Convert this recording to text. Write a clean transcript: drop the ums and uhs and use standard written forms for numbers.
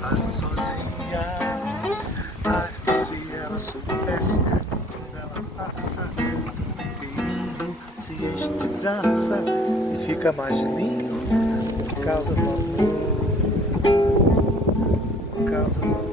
Passa sozinha, ai, se ela soubesse, quando ela passa, lindo, se enche de graça e fica mais lindo por causa do amor, por causa do amor.